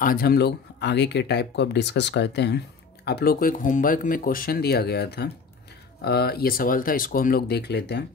आज हम लोग आगे के टाइप को अब डिस्कस करते हैं। आप लोग को एक होमवर्क में क्वेश्चन दिया गया था। ये सवाल था, इसको हम लोग देख लेते हैं।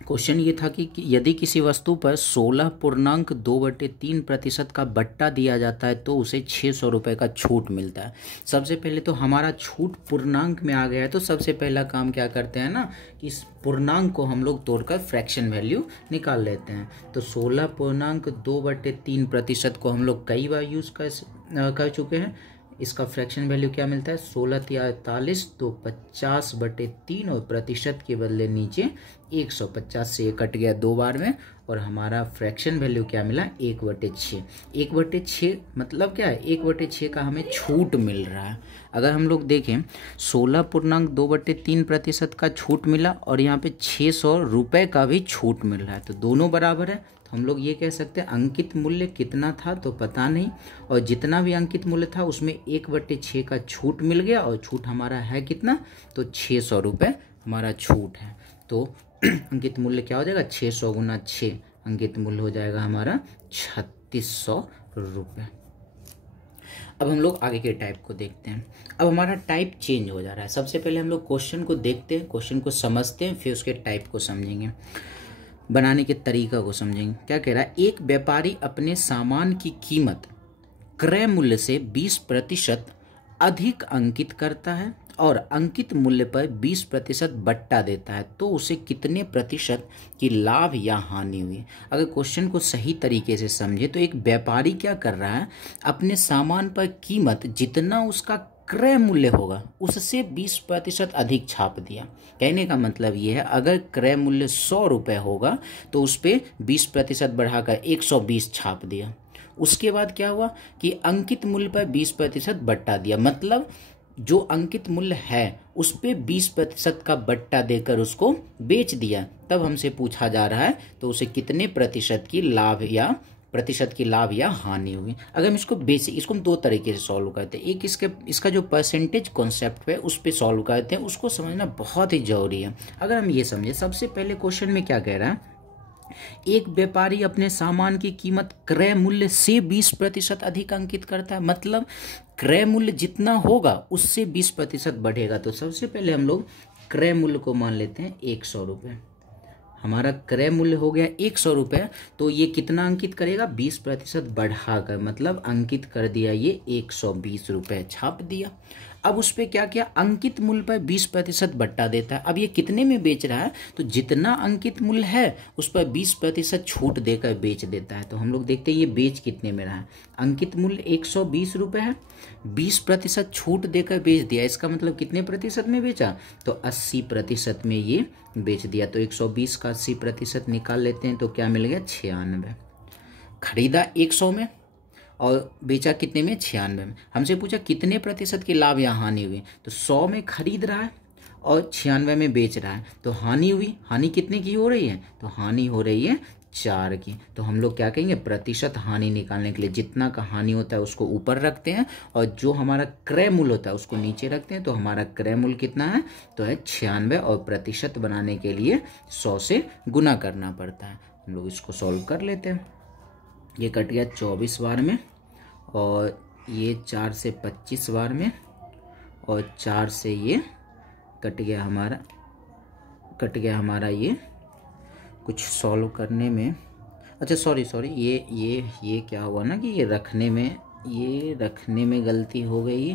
क्वेश्चन ये था कि यदि किसी वस्तु पर 16.2/3% का बट्टा दिया जाता है तो उसे 600 रुपये का छूट मिलता है। सबसे पहले तो हमारा छूट पूर्णांक में आ गया है, तो सबसे पहला काम क्या करते हैं ना कि इस पूर्णांक को हम लोग तोड़कर फ्रैक्शन वैल्यू निकाल लेते हैं। तो 16.2/3% को हम लोग कई बार यूज़ कर चुके हैं। इसका फ्रैक्शन वैल्यू क्या मिलता है? 16×43 तो 50/3 और प्रतिशत के बदले नीचे 150 से ये कट गया 2 बार में, और हमारा फ्रैक्शन वैल्यू क्या मिला? 1/6। 1/6 मतलब क्या है? 1/6 का हमें छूट मिल रहा है। अगर हम लोग देखें 16.2/3% का छूट मिला और यहाँ पे 600 रुपये का भी छूट मिल रहा है, तो दोनों बराबर है। हम लोग ये कह सकते हैं अंकित मूल्य कितना था तो पता नहीं, और जितना भी अंकित मूल्य था उसमें 1/6 का छूट मिल गया, और छूट हमारा है कितना? तो 600 रुपये हमारा छूट है। तो अंकित मूल्य क्या हो जाएगा? 600 गुना 6 अंकित मूल्य हो जाएगा हमारा 3600 रुपये। अब हम लोग आगे के टाइप को देखते हैं। अब हमारा टाइप चेंज हो जा रहा है। सबसे पहले हम लोग क्वेश्चन को देखते हैं, क्वेश्चन को समझते हैं, फिर उसके टाइप को समझेंगे, बनाने के तरीका को समझेंगे। क्या कह रहा है? एक व्यापारी अपने सामान की कीमत क्रय मूल्य से 20% अधिक अंकित करता है और अंकित मूल्य पर 20% बट्टा देता है, तो उसे कितने प्रतिशत की लाभ या हानि हुई? अगर क्वेश्चन को सही तरीके से समझे तो एक व्यापारी क्या कर रहा है, अपने सामान पर कीमत जितना उसका क्रय मूल्य होगा उससे 20% अधिक छाप दिया। कहने का मतलब ये है, अगर क्रय मूल्य 100 रुपये होगा तो उस पर 20% बढ़ाकर 120 छाप दिया। उसके बाद क्या हुआ कि अंकित मूल्य पर 20% बट्टा दिया, मतलब जो अंकित मूल्य है उस पे 20% का बट्टा देकर उसको बेच दिया। तब हमसे पूछा जा रहा है तो उसे कितने प्रतिशत की लाभ या हानि हुई। अगर हम इसको हम 2 तरीके से सॉल्व करते हैं। एक इसका जो परसेंटेज कॉन्सेप्ट है उस पर सॉल्व करते हैं, उसको समझना बहुत ही जरूरी है। अगर हम ये समझे, सबसे पहले क्वेश्चन में क्या कह रहा है? एक व्यापारी अपने सामान की कीमत क्रय मूल्य से 20% अधिक अंकित करता है, मतलब क्रय मूल्य जितना होगा उससे 20% बढ़ेगा। तो सबसे पहले हम लोग क्रय मूल्य को मान लेते हैं 100 रुपये। हमारा क्रय मूल्य हो गया 100 रुपये, तो ये कितना अंकित करेगा? 20% बढ़ाकर, मतलब अंकित कर दिया ये 120 रुपये, छाप दिया। अब उस पर क्या किया? अंकित मूल्य पर 20% बट्टा देता है। अब ये कितने में बेच रहा है? तो जितना अंकित मूल्य है उस पर 20% छूट देकर बेच देता है। तो हम लोग देखते हैं ये बेच कितने में रहा है। अंकित मूल्य 120 रुपये है, 20% छूट देकर बेच दिया, इसका मतलब कितने प्रतिशत में बेचा? तो 80% में ये बेच दिया। तो 120 का 80% निकाल लेते हैं तो क्या मिल गया? 96। खरीदा 100 में और बेचा कितने में? 96 में। हमसे पूछा कितने प्रतिशत की लाभ या हानि हुई, तो 100 में खरीद रहा है और 96 में बेच रहा है, तो हानि हुई। हानि कितने की हो रही है? तो हानि हो रही है 4 की। तो हम लोग क्या कहेंगे? प्रतिशत हानि निकालने के लिए जितना का हानि होता है उसको ऊपर रखते हैं और जो हमारा क्रय मूल्य होता है उसको नीचे रखते हैं। तो हमारा क्रय मूल्य कितना है? तो है 96, और प्रतिशत बनाने के लिए 100 से गुना करना पड़ता है। हम लोग इसको सॉल्व कर लेते हैं। ये कट गया 24 बार में, और ये 4 से 25 बार में, और 4 से ये कट गया हमारा ये कुछ सॉल्व करने में। अच्छा सॉरी ये क्या हुआ ना कि ये रखने में गलती हो गई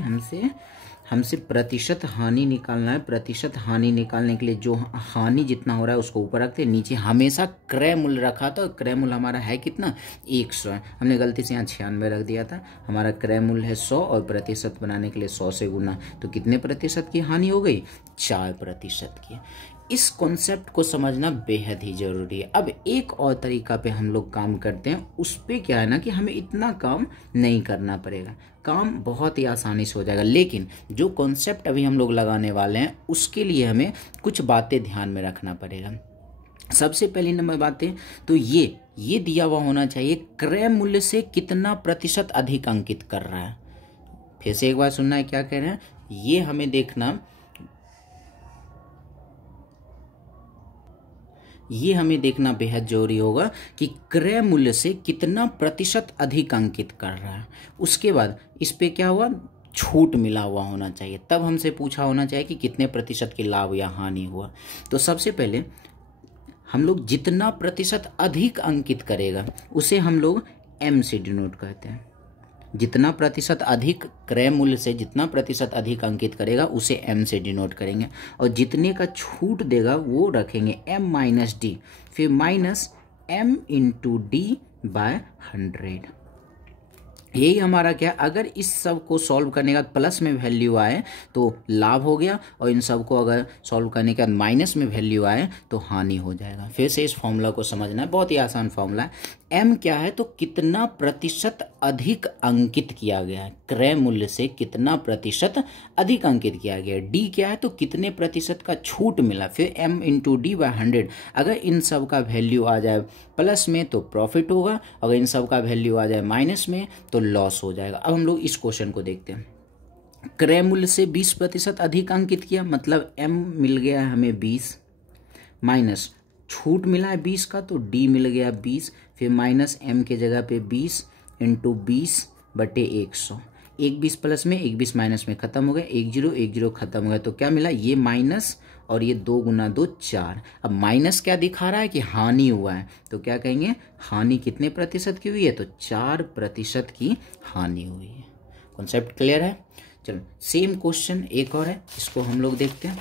हमसे प्रतिशत हानि निकालना है। प्रतिशत हानि निकालने के लिए जो हानि जितना हो रहा है उसको ऊपर रखते हैं, नीचे हमेशा क्रय मूल्य रखा था। क्रय मूल्य हमारा है कितना? 100 है। हमने गलती से यहाँ 96 रख दिया था। हमारा क्रय मूल्य है 100 और प्रतिशत बनाने के लिए 100 से गुना, तो कितने प्रतिशत की हानि हो गई? 4% की। इस कॉन्सेप्ट को समझना बेहद ही जरूरी है। अब एक और तरीका पे हम लोग काम करते हैं, उस पे क्या है ना कि हमें इतना काम नहीं करना पड़ेगा, काम बहुत ही आसानी से हो जाएगा। लेकिन जो कॉन्सेप्ट अभी हम लोग लगाने वाले हैं उसके लिए हमें कुछ बातें ध्यान में रखना पड़ेगा। सबसे पहली नंबर बातें तो ये दिया हुआ होना चाहिए, क्रय मूल्य से कितना प्रतिशत अधिक अंकित कर रहा है। फिर से एक बार सुनना है क्या कह रहे हैं, ये हमें देखना ये हमें देखना बेहद जरूरी होगा कि क्रय मूल्य से कितना प्रतिशत अधिक अंकित कर रहा है। उसके बाद इस पे क्या हुआ, छूट मिला हुआ होना चाहिए, तब हमसे पूछा होना चाहिए कि कितने प्रतिशत की लाभ या हानि हुआ। तो सबसे पहले हम लोग जितना प्रतिशत अधिक अंकित करेगा उसे हम लोग एम से डिनोट करते हैं। जितना प्रतिशत अधिक क्रय मूल्य से जितना प्रतिशत अधिक अंकित करेगा उसे एम से डिनोट करेंगे, और जितने का छूट देगा वो रखेंगे एम माइनस डी, फिर minus M into D by 100। यही हमारा क्या, अगर इस सब को सॉल्व करने का प्लस में वैल्यू आए तो लाभ हो गया, और इन सब को अगर सॉल्व करने के बाद माइनस में वैल्यू आए तो हानि हो जाएगा। फिर से इस फॉर्मूला को समझना है, बहुत ही आसान फॉर्मूला है। एम क्या है, तो कितना प्रतिशत अधिक अंकित किया गया है, क्रय मूल्य से कितना प्रतिशत अधिक अंकित किया गया है। डी क्या है, तो कितने प्रतिशत का छूट मिला, फिर एम इंटू डी बाय 100। अगर इन सब का वैल्यू आ जाए प्लस में तो प्रॉफिट होगा, अगर इन सब का वैल्यू आ जाए माइनस में तो लॉस हो जाएगा। अब हम लोग इस क्वेश्चन को देखते हैं। क्रय मूल्य से 20% अधिक अंकित किया, मतलब एम मिल गया है हमें 20, माइनस छूट मिला है 20 का तो डी मिल गया 20, फिर माइनस एम के जगह पे 20 इंटू 20/100। एक 20 प्लस में, एक 20 माइनस में खत्म हो गया, 1 0 खत्म हो गया, तो क्या मिला, ये माइनस और ये 2 गुना 2 4। अब माइनस क्या दिखा रहा है कि हानि हुआ है, तो क्या कहेंगे, हानि कितने प्रतिशत की हुई है, तो 4% की हानि हुई है। कॉन्सेप्ट क्लियर है। चलो सेम क्वेश्चन एक और है, इसको हम लोग देखते हैं।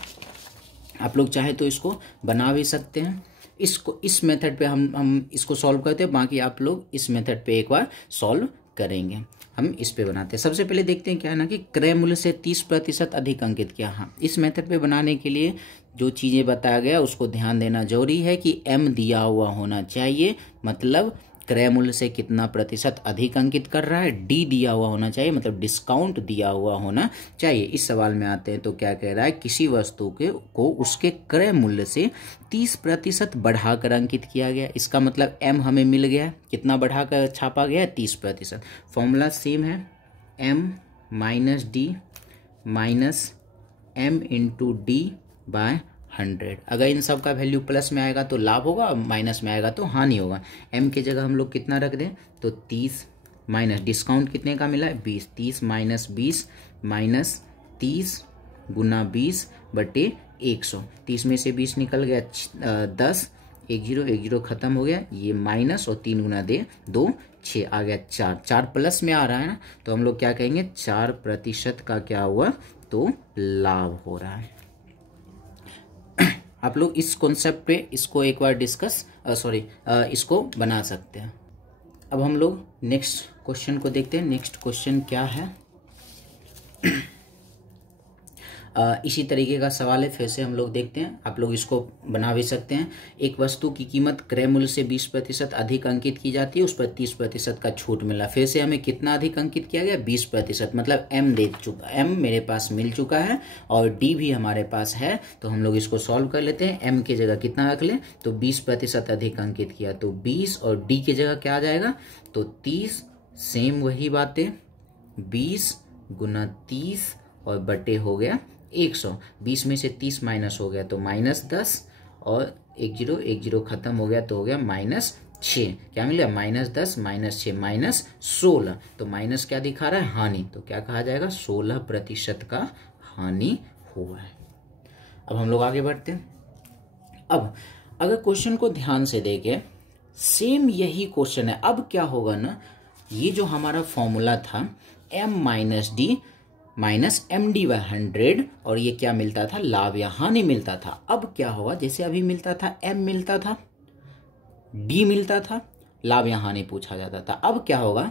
आप लोग चाहे तो इसको बना भी सकते हैं, इसको इस मेथड पे हम इसको सॉल्व करते हैं, बाकी आप लोग इस मेथड पे एक बार सॉल्व करेंगे। हम इस पे बनाते हैं। सबसे पहले देखते हैं क्या है ना कि क्रय मूल्य से 30% अधिक अंकित किया। हाँ, इस मेथड पे बनाने के लिए जो चीज़ें बताया गया उसको ध्यान देना जरूरी है कि एम दिया हुआ होना चाहिए, मतलब क्रय मूल्य से कितना प्रतिशत अधिक अंकित कर रहा है। डी दिया हुआ होना चाहिए, मतलब डिस्काउंट दिया हुआ होना चाहिए। इस सवाल में आते हैं तो क्या कह रहा है, किसी वस्तु को उसके क्रय मूल्य से 30% बढ़ाकर अंकित किया गया। इसका मतलब एम हमें मिल गया, कितना बढ़ाकर छापा गया, 30%। फॉर्मूला सेम है, M minus D minus M into D by 100। अगर इन सब का वैल्यू प्लस में आएगा तो लाभ होगा, माइनस में आएगा तो हानि होगा। एम के जगह हम लोग कितना रख दें, तो 30 माइनस डिस्काउंट कितने का मिला है, 20, 30 माइनस 20 माइनस 30 गुना 20/100। 30 में से 20 निकल गया 10, 1 0 खत्म हो गया, ये माइनस और 3 गुना 2 6 आ गया 4। 4 प्लस में आ रहा है ना, तो हम लोग क्या कहेंगे, 4% का क्या हुआ, तो लाभ हो रहा है। आप लोग इस कॉन्सेप्ट पे इसको एक बार इसको बना सकते हैं। अब हम लोग नेक्स्ट क्वेश्चन को देखते हैं। नेक्स्ट क्वेश्चन क्या है, इसी तरीके का सवाल है, फिर से हम लोग देखते हैं। आप लोग इसको बना भी सकते हैं। एक वस्तु की कीमत क्रय मूल्य से 20% अधिक अंकित की जाती है, उस पर 30% का छूट मिला। फिर से हमें कितना अधिक अंकित किया गया, 20%, मतलब एम मेरे पास मिल चुका है और डी भी हमारे पास है। तो हम लोग इसको सॉल्व कर लेते हैं। एम की जगह कितना रख लें, तो 20% अधिक अंकित किया, तो 20, और डी की जगह क्या आ जाएगा, तो 30। सेम वही बातें, 20 गुना 30 और बटे हो गया 100। 20 में से 30 माइनस हो गया तो -10, और 1 0 खत्म हो गया तो हो गया -6। क्या मिला, -10 -6 -16। तो माइनस क्या दिखा रहा है, हानि, तो क्या कहा जाएगा, 16% का हानि हुआ है। अब हम लोग आगे बढ़ते हैं। अब अगर क्वेश्चन को ध्यान से देखें, सेम यही क्वेश्चन है। अब क्या होगा ना, ये जो हमारा फॉर्मूला था m minus D minus M D by 100, और ये क्या मिलता था, लाभ या हानि मिलता था। अब क्या होगा, जैसे अभी मिलता था एम मिलता था, डी मिलता था, लाभ या हानि पूछा जाता था। अब क्या होगा,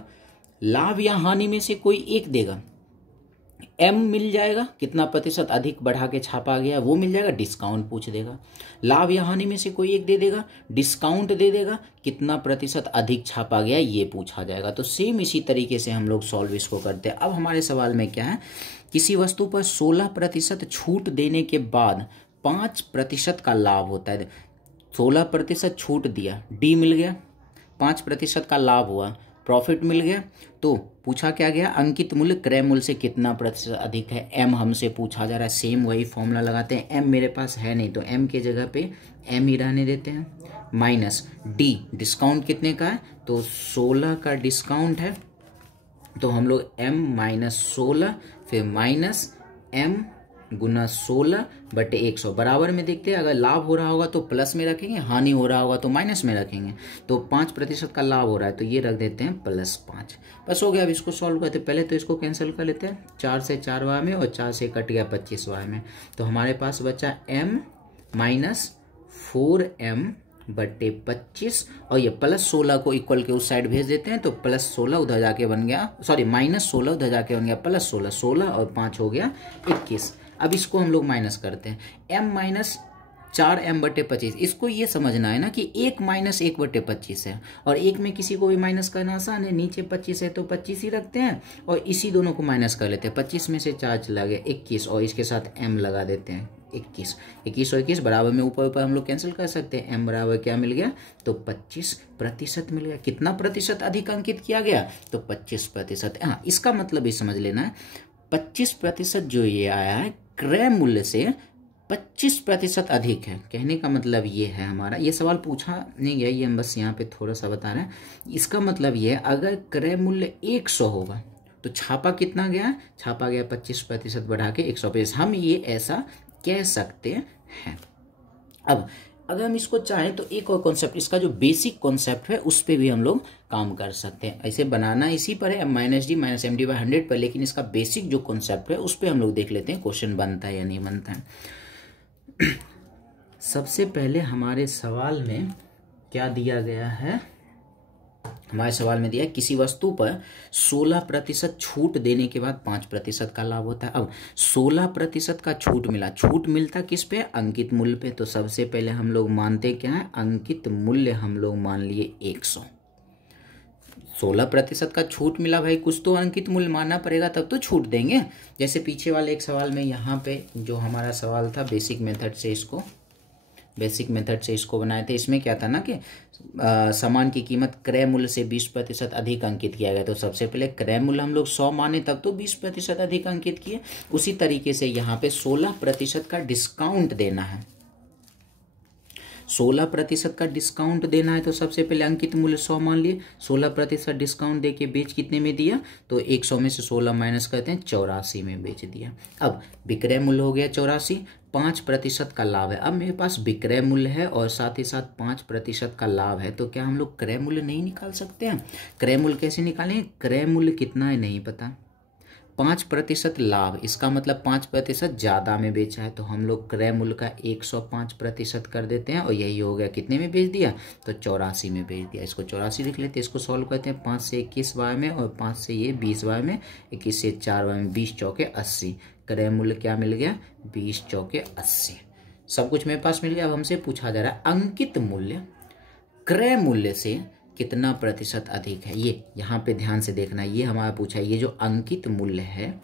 लाभ या हानि में से कोई एक देगा, एम मिल जाएगा, कितना प्रतिशत अधिक बढ़ा के छापा गया वो मिल जाएगा, डिस्काउंट पूछ देगा। लाभ या हानि में से कोई एक दे देगा, डिस्काउंट दे देगा, कितना प्रतिशत अधिक छापा गया ये पूछा जाएगा। तो सेम इसी तरीके से हम लोग सॉल्व इसको करते हैं। अब हमारे सवाल में क्या है, किसी वस्तु पर 16% छूट देने के बाद 5% का लाभ होता है। 16% छूट दिया, डी मिल गया, 5% का लाभ हुआ, प्रॉफिट मिल गया। तो पूछा क्या गया, अंकित मूल्य क्रय मूल्य से कितना प्रतिशत अधिक है, एम हमसे पूछा जा रहा है। सेम वही फॉर्मूला लगाते हैं, एम मेरे पास है नहीं तो एम के जगह पे एम ही रहने देते हैं, माइनस डी, डिस्काउंट कितने का है, तो 16 का डिस्काउंट है, तो हम लोग m माइनस 16 फिर माइनस m गुना 16 बटे 100 बराबर में देखते हैं। अगर लाभ हो रहा होगा तो प्लस में रखेंगे, हानि हो रहा होगा तो माइनस में रखेंगे। तो 5% का लाभ हो रहा है तो ये रख देते हैं +5। बस हो गया। अब इसको सॉल्व करते हैं। पहले तो इसको कैंसिल कर लेते हैं, 4 से 4 वाय में और 4 से कट गया 25 वाय में। तो हमारे पास बचा m माइनस 4m बटे 25 और ये +16 को इक्वल के उस साइड भेज देते हैं तो +16 उधर जाके बन गया, सॉरी -16 उधर जाके बन गया +16, 16 और 5 हो गया 21। अब इसको हम लोग माइनस करते हैं, m माइनस 4m बटे 25। इसको ये समझना है ना कि 1 माइनस 1 बटे 25 है और एक में किसी को भी माइनस करना आसान है, नीचे 25 है तो 25 ही रखते हैं और इसी दोनों को माइनस कर लेते हैं। 25 में से 4 चला गया 21 और इसके साथ m लगा देते हैं 21, 21 और 21 बराबर में ऊपर ऊपर हम लोग कैंसिल कर सकते हैं। m बराबर क्या मिल गया, तो 25% मिल गया। कितना प्रतिशत अधिक अंकित किया गया, तो 25%। हाँ, इसका मतलब ये समझ लेना है 25% जो ये आया है क्रय मूल्य से 25% अधिक है। कहने का मतलब ये है, हमारा ये सवाल पूछा नहीं गया, ये हम बस यहाँ पे थोड़ा सा बता रहे हैं। इसका मतलब ये है अगर क्रय मूल्य 100 होगा तो छापा कितना गया, छापा गया 25% बढ़ा के 100%। हम ये ऐसा कह सकते हैं। अब अगर हम इसको चाहें तो एक और कॉन्सेप्ट, इसका जो बेसिक कॉन्सेप्ट है उस पे भी हम लोग काम कर सकते हैं। ऐसे बनाना इसी पर है -d - md/100 पर, लेकिन इसका बेसिक जो कॉन्सेप्ट है उस पे हम लोग देख लेते हैं क्वेश्चन बनता है या नहीं बनता है। सबसे पहले हमारे सवाल में क्या दिया गया है, हमारे सवाल में दिया है किसी वस्तु पर 16% छूट देने के बाद 5% का लाभ होता है। अब 16% का छूट मिला, छूट मिलता किस पे, अंकित मूल्य पे। तो सबसे पहले हम लोग मानते क्या है, अंकित मूल्य हम लोग मान लिए 100। 16% का छूट मिला, भाई कुछ तो अंकित मूल्य मानना पड़ेगा तब तो छूट देंगे। जैसे पीछे वाले एक सवाल में यहाँ पे जो हमारा सवाल था बेसिक मेथड से इसको बनाए थे। इसमें क्या था ना कि सामान की कीमत क्रय मूल्य से 20% अधिक अंकित किया गया। तो सबसे पहले क्रय मूल्य हम लोग 100 माने तब तो 20% अधिक अंकित किए। उसी तरीके से यहाँ पे 16% का डिस्काउंट देना है, 16% का डिस्काउंट देना है। तो सबसे पहले अंकित मूल्य 100 मान लिए, 16% डिस्काउंट देके बेच कितने में दिया, तो 100 में से 16 माइनस करते हैं 84 में बेच दिया। अब विक्रय मूल्य हो गया 84, 5% का लाभ है। अब मेरे पास विक्रय मूल्य है और साथ ही साथ 5% का लाभ है, तो क्या हम लोग क्रय मूल्य नहीं निकाल सकते हैं? क्रय मूल्य कैसे निकालें, क्रय मूल्य कितना है नहीं पता, 5% लाभ, इसका मतलब 5% ज़्यादा में बेचा है, तो हम लोग क्रय मूल्य का 105% कर देते हैं और यही हो गया कितने में बेच दिया, तो 84 में बेच दिया। इसको 84 लिख लेते हैं। इसको सॉल्व करते हैं, 5 से 21 वाय में और 5 से ये 20 वाय में, 21 से 4 वाय में, 20 चौके 80। क्रय मूल्य क्या मिल गया, 20 चौके 80। सब कुछ मेरे पास मिल गया। अब हमसे पूछा जा रहा है अंकित मूल्य क्रय मूल्य से कितना प्रतिशत अधिक है। ये यहाँ पे ध्यान से देखना, ये हमारा पूछा है, ये जो अंकित मूल्य है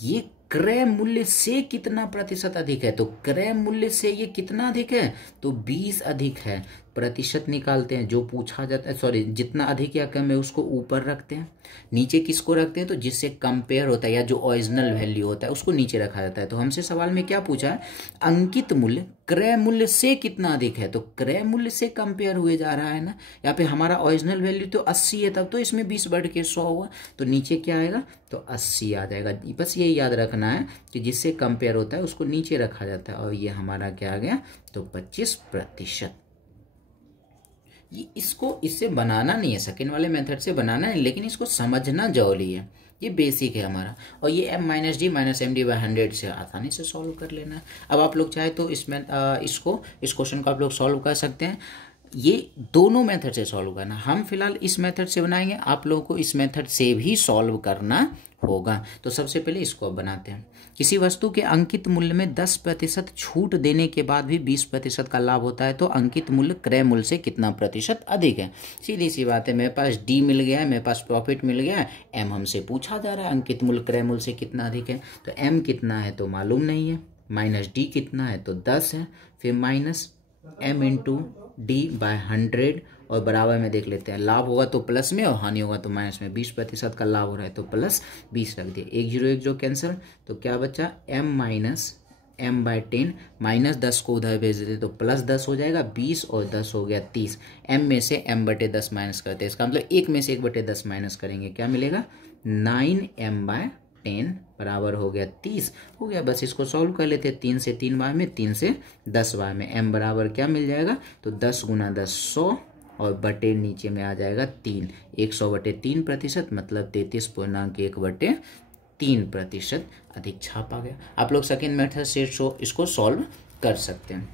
ये क्रय मूल्य से कितना प्रतिशत अधिक है। तो क्रय मूल्य से ये कितना अधिक है, तो 20 अधिक है। प्रतिशत निकालते हैं, जो पूछा जाता है, सॉरी जितना अधिक या कम है उसको ऊपर रखते हैं, नीचे किसको रखते हैं, तो जिससे कंपेयर होता है या जो ओरिजिनल वैल्यू होता है उसको नीचे रखा जाता है। तो हमसे सवाल में क्या पूछा है, अंकित मूल्य क्रय मूल्य से कितना अधिक है, तो क्रय मूल्य से कंपेयर हुए जा रहा है ना। यहाँ पे हमारा ओरिजिनल वैल्यू तो 80 है, तब तो इसमें 20 बढ़ के 100 हुआ, तो नीचे क्या आएगा, तो 80 आ जाएगा। बस ये याद रखना है कि जिससे कंपेयर होता है उसको नीचे रखा जाता है, और ये हमारा क्या आ गया, तो 25%। ये इसको इससे बनाना नहीं है, सेकेंड वाले मेथड से बनाना है, लेकिन इसको समझना जरूरी है। ये बेसिक है हमारा, और ये m - d - md/100 से आसानी से सॉल्व कर लेना है। अब आप लोग चाहे तो इसमें इस क्वेश्चन को आप लोग सॉल्व कर सकते हैं। ये दोनों मेथड से सॉल्व करना, हम फिलहाल इस मेथड से बनाएंगे, आप लोगों को इस मेथड से भी सॉल्व करना होगा। तो सबसे पहले इसको अब बनाते हैं। किसी वस्तु के अंकित मूल्य में 10% छूट देने के बाद भी 20% का लाभ होता है, तो अंकित मूल्य क्रय मूल्य से कितना प्रतिशत अधिक है। सीधी सी बात है, मेरे पास डी मिल गया है, मेरे पास प्रॉफिट मिल गया है, एम हमसे पूछा जा रहा है अंकित मूल्य क्रय मूल्य से कितना अधिक है। तो एम कितना है तो मालूम नहीं है, माइनस डी कितना है तो 10 है, फिर माइनस m × d/100 और बराबर में देख लेते हैं, लाभ होगा तो प्लस में और हानि होगा तो माइनस में। 20% का लाभ हो रहा है तो प्लस 20 रख दिए, 1 0 1 जो कैंसिल, तो क्या बचा m माइनस m/10, -10 को उधर भेज देते तो +10 हो जाएगा, 20 और 10 हो गया 30, m में से m/10 माइनस करते हैं, इसका मतलब 1 में से 1/10 माइनस करेंगे, क्या मिलेगा 9m/10 बराबर हो गया 30 हो गया। बस इसको सॉल्व कर लेते हैं, 3 से 3 बार में, 3 से 10 बार में, m बराबर क्या मिल जाएगा, तो 10 × 10 100 और बटे नीचे में आ जाएगा 3, 100/3% मतलब 33.1/3% अधिक छाप आ गया। आप लोग सेकेंड मेथड से इसको सॉल्व कर सकते हैं।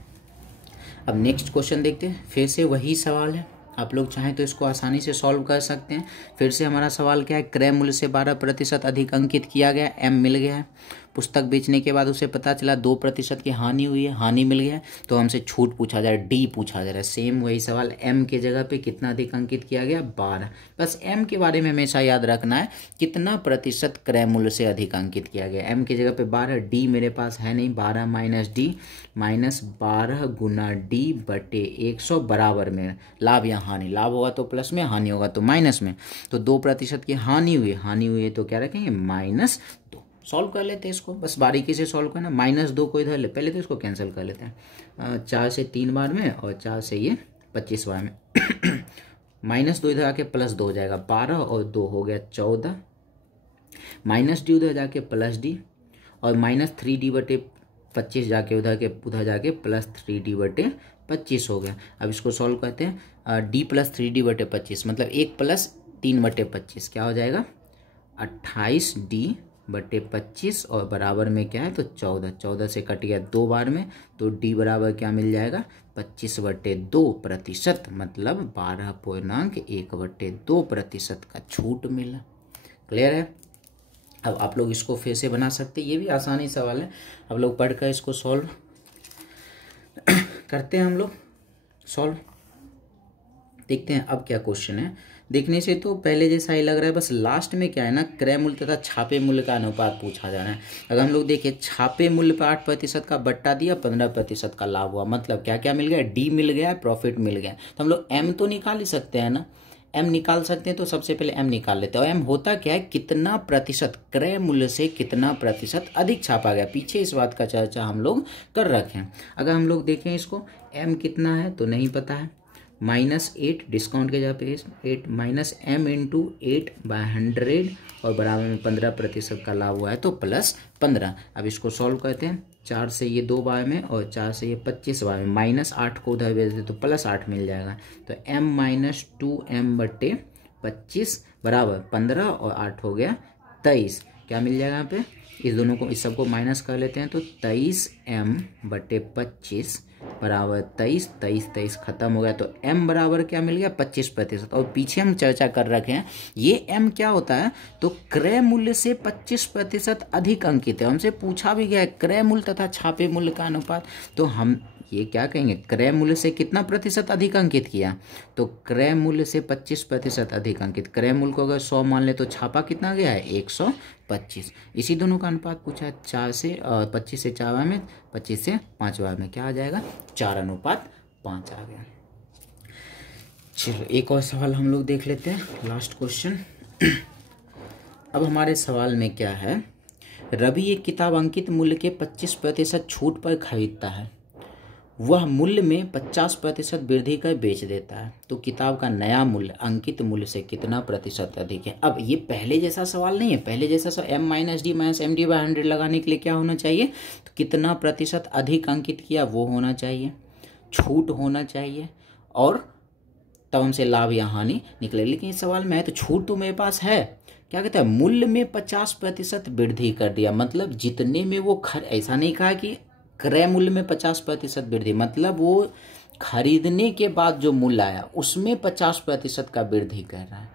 अब नेक्स्ट क्वेश्चन देखते हैं, फिर से वही सवाल है, आप लोग चाहें तो इसको आसानी से सॉल्व कर सकते हैं। फिर से हमारा सवाल क्या है, क्रय मूल्य से 12% अधिक अंकित किया गया, m मिल गया है। पुस्तक बेचने के बाद उसे पता चला 2% की हानि हुई है, हानि मिल गया है, तो हमसे छूट पूछा जा रहा है, डी पूछा जा रहा है। सेम वही सवाल, m के जगह पे कितना अधिक अंकित किया गया, 12। बस m के बारे में हमेशा याद रखना है, कितना प्रतिशत क्रय मूल्य से अधिक अंकित किया गया, m की जगह पे 12, d मेरे पास है नहीं, 12 माइनस d माइनस 12 गुना d बटे 100 बराबर में लाभ या हानि, लाभ होगा तो प्लस में, हानि होगा तो माइनस में। तो 2% की हानि हुई है तो क्या रखेंगे -2। सॉल्व कर लेते हैं इसको, बस बारीकी से सॉल्व करना। -2 को इधर ले, पहले तो इसको कैंसिल कर लेते हैं, 4 से 3 बार में और 4 से ये 25 बार में -2 इधर आके +2 हो जाएगा, 12 और 2 हो गया 14, -d उधर जाके +d और -3d बटे 25 जाके उधर जाके +3d/25 हो गया। अब इसको सॉल्व करते हैं, d + 3d/25 मतलब 1 + 3/25 क्या हो जाएगा 28d/25 और बराबर में क्या है तो 14, 14 से कट गया 2 बार में, तो d बराबर क्या मिल जाएगा 25/2% मतलब 12.1/2% का छूट मिला। क्लियर है। अब आप लोग इसको फिर से बना सकते हैं, ये भी आसानी सवाल है, आप लोग पढ़कर इसको सॉल्व करते हैं। हम लोग सॉल्व देखते हैं अब क्या क्वेश्चन है। देखने से तो पहले जैसा ही लग रहा है, बस लास्ट में क्या है ना, क्रय मूल्य तथा छापे मूल्य का अनुपात पूछा जा रहा है। अगर हम लोग देखें, छापे मूल्य पर 8% का बट्टा दिया, 15% का लाभ हुआ, मतलब क्या क्या मिल गया, डी मिल गया, प्रॉफिट मिल गया, तो हम लोग एम तो निकाल ही सकते हैं ना, एम निकाल सकते हैं, तो सबसे पहले एम निकाल लेते हैं। और एम होता क्या है, कितना प्रतिशत क्रय मूल्य से कितना प्रतिशत अधिक छापा गया, पीछे इस बात का चर्चा हम लोग कर रखे हैं। अगर हम लोग देखें इसको, एम कितना है तो नहीं पता है, -8 डिस्काउंट के जगह पे 8 -m × 8/100 और बराबर में 15% का लाभ हुआ है तो +15। अब इसको सॉल्व करते हैं, 4 से ये 2 बार में और 4 से ये 25 बार में, -8 को उधर भेज दे तो +8 मिल जाएगा, तो m - 2m/25 बराबर 15 और 8 हो गया 23। क्या मिल जाएगा यहाँ पे, इस दोनों को, इस सबको माइनस कर लेते हैं, तो 23m/25 बराबर 23, 23 खत्म हो गया, तो m बराबर क्या मिल गया 25%। और पीछे हम चर्चा कर रखे हैं, ये m क्या होता है, तो क्रय मूल्य से 25% अधिक अंकित है। हमसे पूछा भी गया है क्रय मूल्य तथा छापे मूल्य का अनुपात, तो हम ये क्या कहेंगे, क्रय मूल्य से कितना प्रतिशत अधिक अंकित किया, तो क्रय मूल्य से 25% अधिक अंकित। क्रय मूल्य को अगर 100 मान ले तो छापा कितना गया है 125। इसी दोनों का अनुपात पूछा है, 25 से 4 बार में, 25 से 5 बार में, क्या आ जाएगा 4:5 आ गया। चलो एक और सवाल हम लोग देख लेते हैं, लास्ट क्वेश्चन। अब हमारे सवाल में क्या है, रवि एक किताब अंकित मूल्य के 25% छूट पर खरीदता है, वह मूल्य में 50% वृद्धि कर बेच देता है, तो किताब का नया मूल्य अंकित मूल्य से कितना प्रतिशत अधिक है। अब ये पहले जैसा सवाल नहीं है, पहले जैसा m - d - md/100 लगाने के लिए क्या होना चाहिए, तो कितना प्रतिशत अधिक अंकित किया वो होना चाहिए, छूट होना चाहिए, और तब हमसे लाभ या हानि निकले। लेकिन इस सवाल में है तो छूट तो मेरे पास है, क्या कहता है, मूल्य में 50% वृद्धि कर दिया, मतलब जितने में वो ऐसा नहीं कहा कि क्रय मूल्य में 50% वृद्धि, मतलब वो खरीदने के बाद जो मूल्य आया उसमें 50% का वृद्धि कर रहा है।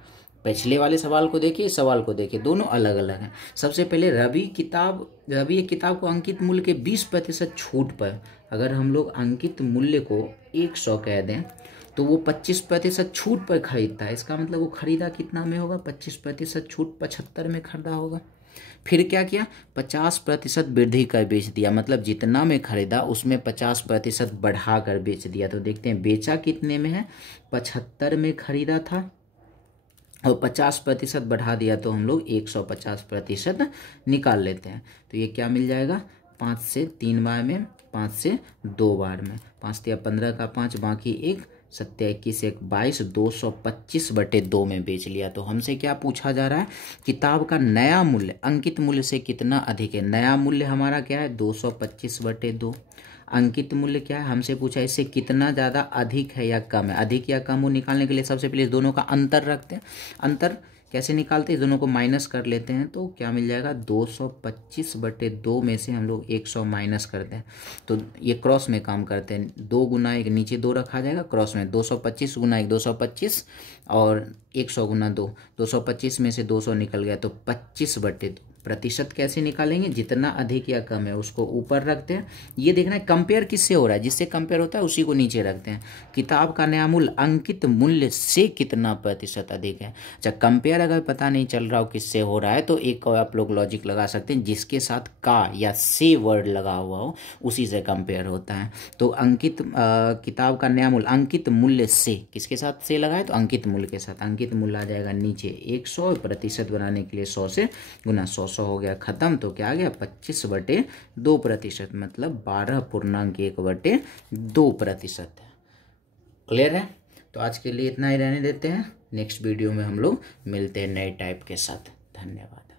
पिछले वाले सवाल को देखिए, इस सवाल को देखिए, दोनों अलग अलग हैं। सबसे पहले रवि एक किताब को अंकित मूल्य के 20% छूट पर, अगर हम लोग अंकित मूल्य को 100 कह दें तो वो 25% छूट पर खरीदता है, इसका मतलब वो खरीदा कितना में होगा, 25% छूट 75 में खरीदा होगा। फिर क्या किया, 50% वृद्धि कर बेच दिया, मतलब जितना मैं खरीदा उसमें 50% बढ़ा कर बेच दिया। तो देखते हैं बेचा कितने में है, 75 में खरीदा था और 50% बढ़ा दिया तो हम लोग 150% निकाल लेते हैं। तो ये क्या मिल जाएगा, 5 से 3 बार में, 5 से 2 बार में, 5 या 15 का 5 बाकी 1, 7 21 1 22, 225/2 में बेच लिया। तो हमसे क्या पूछा जा रहा है, किताब का नया मूल्य अंकित मूल्य से कितना अधिक है। नया मूल्य हमारा क्या है, 225/2। अंकित मूल्य क्या है, हमसे पूछा इससे कितना ज़्यादा अधिक है या कम है। अधिक या कम वो निकालने के लिए सबसे पहले इस दोनों का अंतर रखते हैं। अंतर कैसे निकालते हैं, इस दोनों को माइनस कर लेते हैं तो क्या मिल जाएगा, 225/2 में से हम लोग 100 माइनस करते हैं तो ये क्रॉस में काम करते हैं। 2 गुना 1, नीचे 2 रखा जाएगा, क्रॉस में 225 गुना 1 225 और 100 गुना 2, 225 में से 200 निकल गया तो 25/2। प्रतिशत कैसे निकालेंगे, जितना अधिक या कम है उसको ऊपर रखते हैं। ये देखना है कंपेयर किससे हो रहा है, जिससे कंपेयर होता है उसी को नीचे रखते हैं। किताब का नया मूल्य अंकित मूल्य से कितना प्रतिशत अधिक है। अच्छा, कंपेयर अगर पता नहीं चल रहा हो किससे हो रहा है तो एक और आप लोग लॉजिक लगा सकते हैं, जिसके साथ का या से वर्ड लगा हुआ हो उसी से कंपेयर होता है। तो किताब का नया मूल्य अंकित मूल्य से, किसके साथ से लगा है तो अंकित मूल्य के साथ। अंकित मूल्य आ जाएगा नीचे 100, प्रतिशत बनाने के लिए 100 से गुना, 100 हो गया खत्म। तो क्या आ गया, 25/2%, मतलब 12.1/2%। क्लियर है। तो आज के लिए इतना ही रहने देते हैं, नेक्स्ट वीडियो में हम लोग मिलते हैं नए टाइप के साथ। धन्यवाद।